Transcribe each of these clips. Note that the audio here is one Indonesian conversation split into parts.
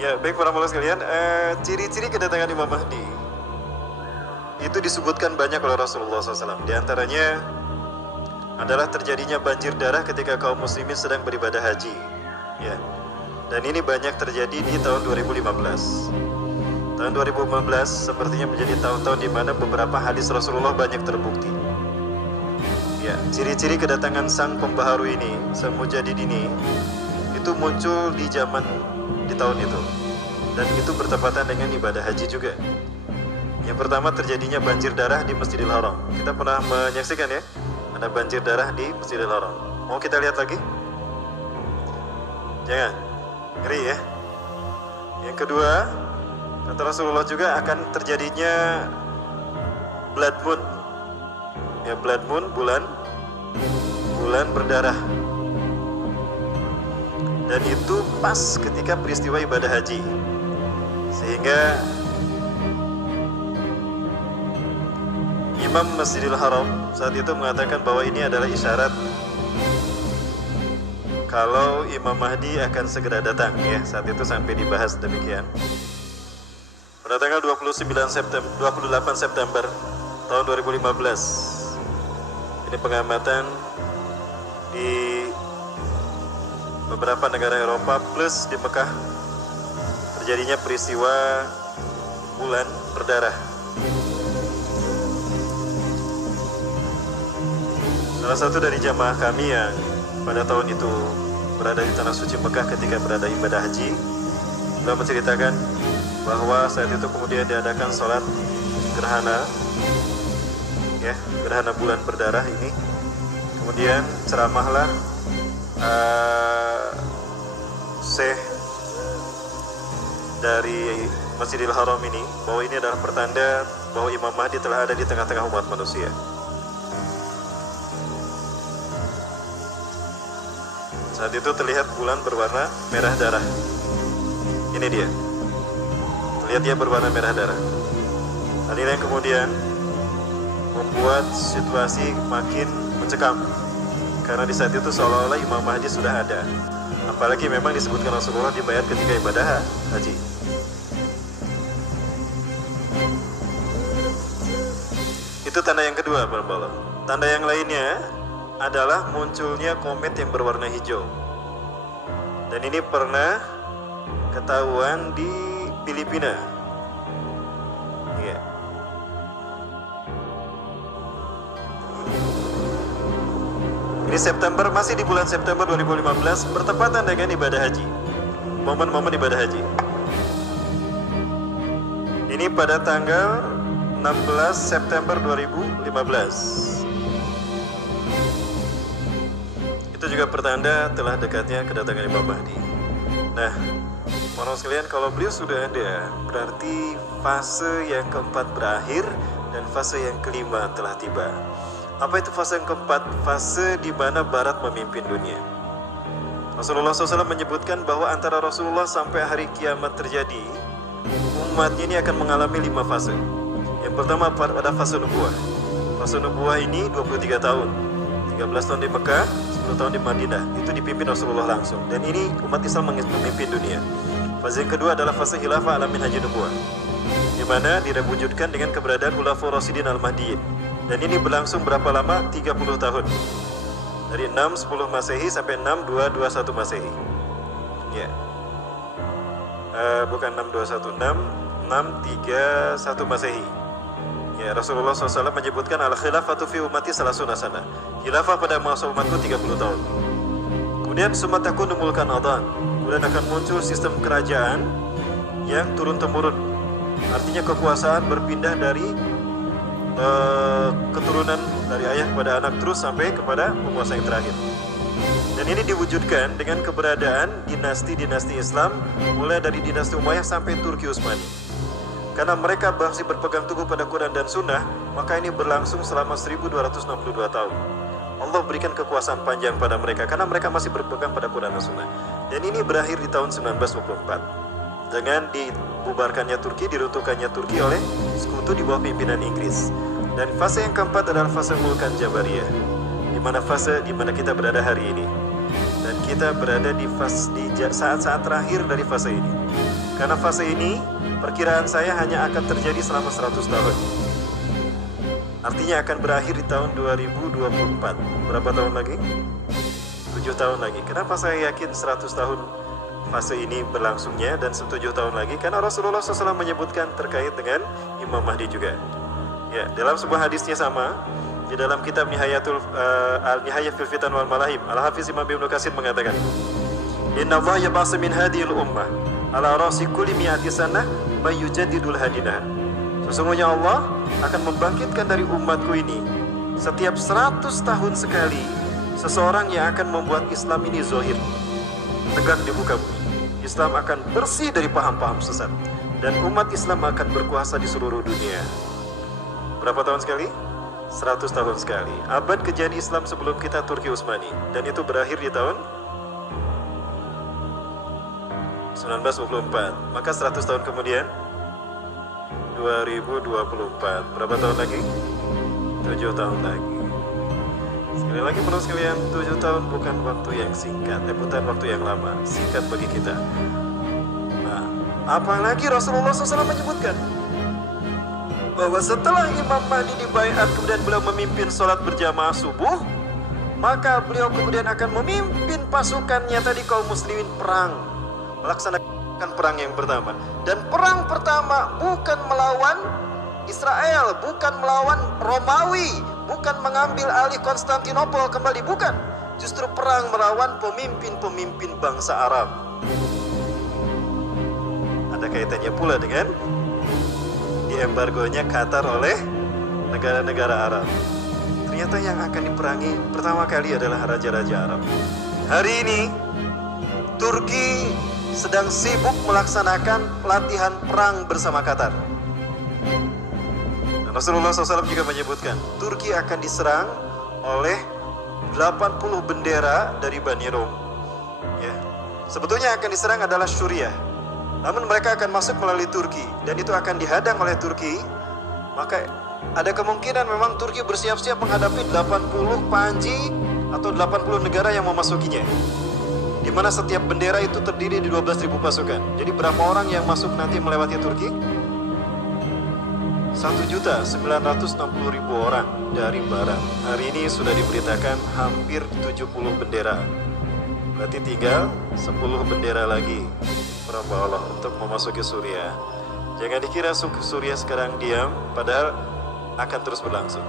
Ya, baik para penonton sekalian, ciri-ciri kedatangan Imam Mahdi itu disebutkan banyak oleh Rasulullah SAW. Di antaranya adalah terjadinya banjir darah ketika kaum muslimin sedang beribadah haji. Ya. Dan ini banyak terjadi di tahun 2015. Tahun 2015 sepertinya menjadi tahun-tahun di mana beberapa hadis Rasulullah banyak terbukti. Ya, ciri-ciri kedatangan sang pembaharu ini, sang mujadid ini, itu muncul di tahun itu. Dan itu bertepatan dengan ibadah haji juga. Yang pertama terjadinya banjir darah di Masjidil Haram. Kita pernah menyaksikan ya, ada banjir darah di Masjidil Haram. Mau kita lihat lagi? Jangan, ngeri ya. Yang kedua, kata Rasulullah juga akan terjadinya blood moon. Ya, blood moon, bulan berdarah. Dan itu pas ketika peristiwa ibadah haji. Sehingga Imam Masjidil Haram saat itu mengatakan bahwa ini adalah isyarat kalau Imam Mahdi akan segera datang ya. Saat itu sampai dibahas demikian. Pada tanggal 28 September tahun 2015. Ini pengamatan di beberapa negara Eropa plus di Mekah terjadinya peristiwa bulan berdarah. Salah satu dari jamaah kami yang pada tahun itu berada di Tanah Suci Mekah ketika berada ibadah haji, beliau menceritakan bahwa saat itu kemudian diadakan sholat gerhana, ya, gerhana bulan berdarah ini. Kemudian ceramahlah Syekh dari Masjidil Haram ini bahwa ini adalah pertanda bahwa Imam Mahdi telah ada di tengah-tengah umat manusia. Saat itu terlihat bulan berwarna merah darah. Ini dia. Lihat dia berwarna merah darah. Hal ini yang kemudian membuat situasi makin mencekam. Karena di saat itu seolah-olah Imam Mahdi sudah ada. Apalagi memang disebutkan Rasulullah dibayat ketika ibadah haji. Itu tanda yang kedua, Bapak. Tanda yang lainnya adalah munculnya komet yang berwarna hijau. Dan ini pernah ketahuan di Filipina. Ya. Ini September, masih di bulan September 2015, bertepatan dengan ibadah haji. Momen-momen ibadah haji. Ini pada tanggal 16 September 2015. Itu juga pertanda telah dekatnya kedatangan Imam Mahdi. Nah, para sekalian, kalau beliau sudah ada, berarti fase yang keempat berakhir dan fase yang kelima telah tiba. Apa itu fase yang keempat? Fase di mana Barat memimpin dunia. Rasulullah SAW menyebutkan bahwa antara Rasulullah sampai hari kiamat terjadi, umatnya ini akan mengalami 5 fase. Yang pertama pada fase nubuah. Fase nubuah ini 23 tahun. 13 tahun di Mekah, 10 tahun di Madinah. Itu dipimpin Rasulullah langsung. Dan ini umat Islam memimpin dunia. Fase yang kedua adalah fase khilafah ala minhaj nubuwah, di mana diwujudkan dengan keberadaan Khulafaur Rasyidin al-Mahdiyin. Dan ini berlangsung berapa lama? 30 tahun. Dari 610 Masehi sampai 6221 Masehi. Ya. Bukan 621, 631 Masehi. Ya, Rasulullah SAW menyebutkan al-khilafatu fi ummati salasuna sana. Khilafah pada masa umatku 30 tahun. Kemudian sumatakun numulkan adhan. Kemudian akan muncul sistem kerajaan yang turun-temurun. Artinya kekuasaan berpindah dari keturunan dari ayah kepada anak terus sampai kepada penguasa yang terakhir. Dan ini diwujudkan dengan keberadaan dinasti-dinasti Islam mulai dari dinasti Umayyah sampai Turki Utsmani. Karena mereka masih berpegang teguh pada Quran dan Sunnah, maka ini berlangsung selama 1262 tahun. Allah berikan kekuasaan panjang pada mereka karena mereka masih berpegang pada Quran dan Sunnah. Dan ini berakhir di tahun 1924 dengan dibubarkannya Turki, diruntuhkannya Turki oleh sekutu di bawah pimpinan Inggris. Dan fase yang keempat adalah fase Mulkan Jabariyah, di mana kita berada hari ini. Dan kita berada di saat-saat terakhir dari fase ini. Karena fase ini perkiraan saya hanya akan terjadi selama 100 tahun. Artinya akan berakhir di tahun 2024. Berapa tahun lagi? 7 tahun lagi. Kenapa saya yakin 100 tahun fase ini berlangsungnya dan 7 tahun lagi? Karena Rasulullah SAW menyebutkan terkait dengan Imam Mahdi juga. Ya, dalam sebuah hadisnya sama, di dalam kitab Al-Nihayah fil Fitan wal Malahib, Al-Hafiz Imam Ibnu Katsir mengatakan, Inna Allah yab'atsu min hadhil ummah ala ra'si kulli mi'ati sanah may yujaddidul hadinah. Sesungguhnya Allah akan membangkitkan dari umatku ini setiap 100 tahun sekali seseorang yang akan membuat Islam ini zahir, tegak di muka bumi. Islam akan bersih dari paham-paham sesat dan umat Islam akan berkuasa di seluruh dunia. Berapa tahun sekali? 100 tahun sekali. Abad kejadian Islam sebelum kita Turki Utsmani, dan itu berakhir di tahun 1924. Maka 100 tahun kemudian 2024. Berapa tahun lagi? 7 tahun lagi. Sekali lagi menurut sekalian, 7 tahun bukan waktu yang singkat, bukan waktu yang lama, singkat bagi kita. Nah, apalagi Rasulullah SAW menyebutkan bahwa setelah Imam Mahdi dibaiat kemudian beliau memimpin sholat berjamaah subuh, maka beliau kemudian akan memimpin pasukannya tadi kaum muslimin perang, melaksanakan perang yang pertama. Dan perang pertama bukan melawan Israel, bukan melawan Romawi, bukan mengambil alih Konstantinopel kembali, bukan. Justru perang melawan pemimpin-pemimpin bangsa Arab. Ada kaitannya pula dengan diembargonya Qatar oleh negara-negara Arab. Ternyata yang akan diperangi pertama kali adalah raja-raja Arab. Hari ini Turki sedang sibuk melaksanakan pelatihan perang bersama Qatar. Dan Rasulullah SAW juga menyebutkan Turki akan diserang oleh 80 bendera dari Bani Rom. Ya. Sebetulnya yang akan diserang adalah Suriah, namun mereka akan masuk melalui Turki dan itu akan dihadang oleh Turki. Maka ada kemungkinan memang Turki bersiap-siap menghadapi 80 panji atau 80 negara yang memasukinya, di mana setiap bendera itu terdiri di 12.000 pasukan. Jadi berapa orang yang masuk nanti melewati Turki? 1.960.000 orang dari barat. Hari ini sudah diberitakan hampir 70 bendera. Berarti tinggal 10 bendera lagi perang Allah untuk memasuki Suriah. Jangan dikira Suriah sekarang diam, padahal akan terus berlangsung.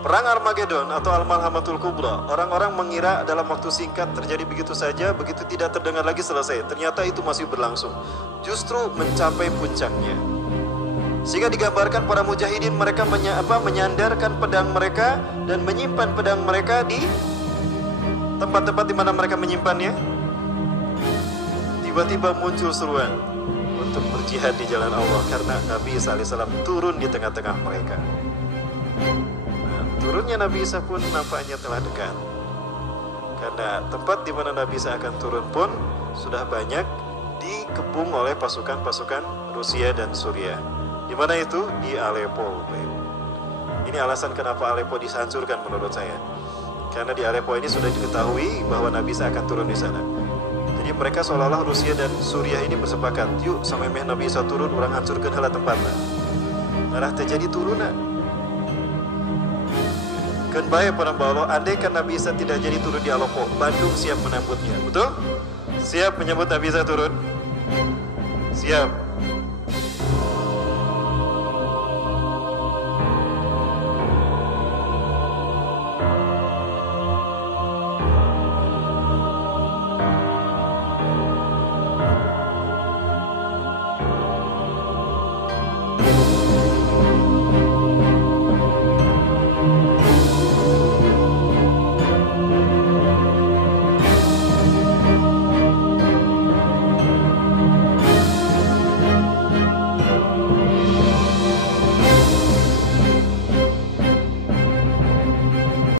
Perang Armageddon atau Al-Malhamatul Kubra, orang-orang mengira dalam waktu singkat terjadi begitu saja, begitu tidak terdengar lagi selesai. Ternyata itu masih berlangsung, justru mencapai puncaknya. Sehingga digambarkan para mujahidin mereka menyandarkan pedang mereka dan menyimpan pedang mereka di tempat-tempat di mana mereka menyimpannya. Tiba-tiba muncul seruan untuk berjihad di jalan Allah karena Nabi Isa AS turun di tengah-tengah mereka. Turunnya Nabi Isa pun nampaknya telah dekat, karena tempat di mana Nabi Isa akan turun pun sudah banyak dikepung oleh pasukan-pasukan Rusia dan Suriah. Di mana itu? Di Aleppo. Ini alasan kenapa Aleppo dihancurkan menurut saya, karena di Aleppo ini sudah diketahui bahwa Nabi Isa akan turun di sana. Jadi mereka seolah-olah Rusia dan Suriah ini bersepakat, yuk sampai Nabi Isa turun, orang hancurkan hala tempatnya. Malah terjadi turunan. Kan baik para Allah, andai kan Nabi Isa tidak jadi turun di Aleppo, Bandung siap menambutnya, betul? Siap menyambut Nabi Isa turun? Siap.